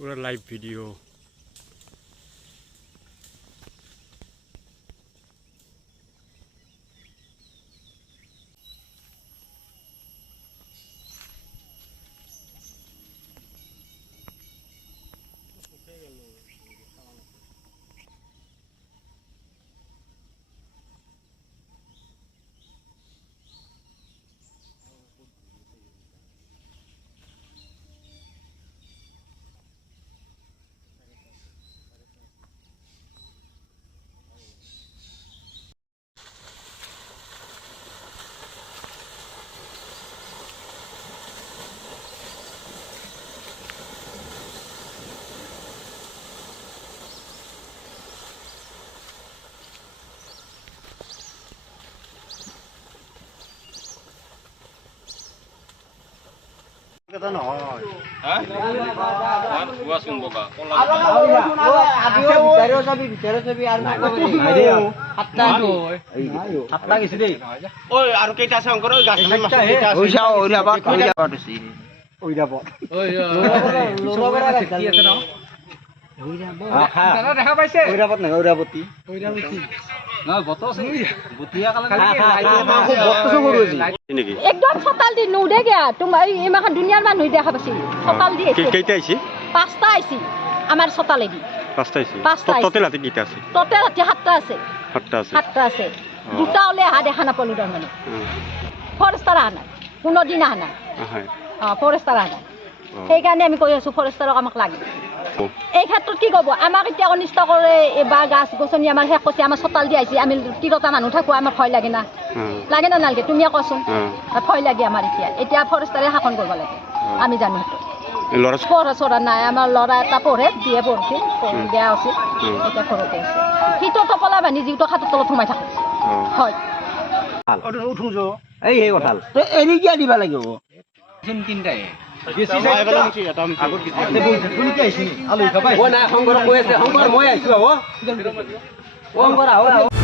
पूरा live video. কথা নহয় হ্যাঁ বুয়া শুনবো কা ভিতরে যাবি আর সাতটা গেছে দেই ওই আর কেইটা আছে অঙ্কর ওই গাছ ওইটা ওইরা বাট আছে ওইরা বাট কি আছে না ওইরা দেখা পাইছে ওইরা বাট না ওইরা বতি না বত আছে বতিয়া কালে বত করুছি নাকি একদম সকাল দি নুডে গিয়া তোমার ইমান দুনিয়ার মানুহ দেখা পাইছি সকাল দি কেইটা আইছি পাঁচটা আইছি আমার সকালে দি পাঁচটা আইছি পাঁচটা আইছি। টোটাল হাতে কিটা আছে টোটাল রাতি সাতটা আছে সাতটা আছে সাতটা আছে দুটা ওলে হা দেখা নাপালো তাৰ মানে ফৰেষ্টাৰ আনা কোনোদিন আনা হয় ফৰেষ্টাৰ আনা সেইকাৰণে আমি কৈ আছো ফৰেষ্টাৰক আমাক লাগে এই ক্ষেত্ৰত কি ক'ব আমাক এতিয়া অনিষ্ট কৰে এবাৰ গাছ গছনি আমাৰ শেষ কৰিছে আমাৰ চোতাল দি আহিছে আমি তিৰোতা মানুহ থাকোঁ আমাৰ ভয় লাগে না লাগে না নালাগে তুমিয়ে কোৱাচোন ভয় লাগে আমাৰ এতিয়া ফৰেষ্টাৰে শাসন কৰিব লাগে আমি জানো ল'ৰা পঢ়া চৰা নাই আমাৰ ল'ৰা এটা পঢ়ে বিয়ে পঢ়িছিল বেয়া আছিল এতিয়া ঘৰতে আছে সিটো টপলা বান্ধি যিটো হাতৰ তলত সোমাই থাকে হয় উঠো যো এই সেই কথাল তো এৰি কিয় দিবা লাগিব তিনটাই মই নাই সংঘৰ কৈ আছে সংঘৰ মই আহিছো আকৌ সংঘৰ আহ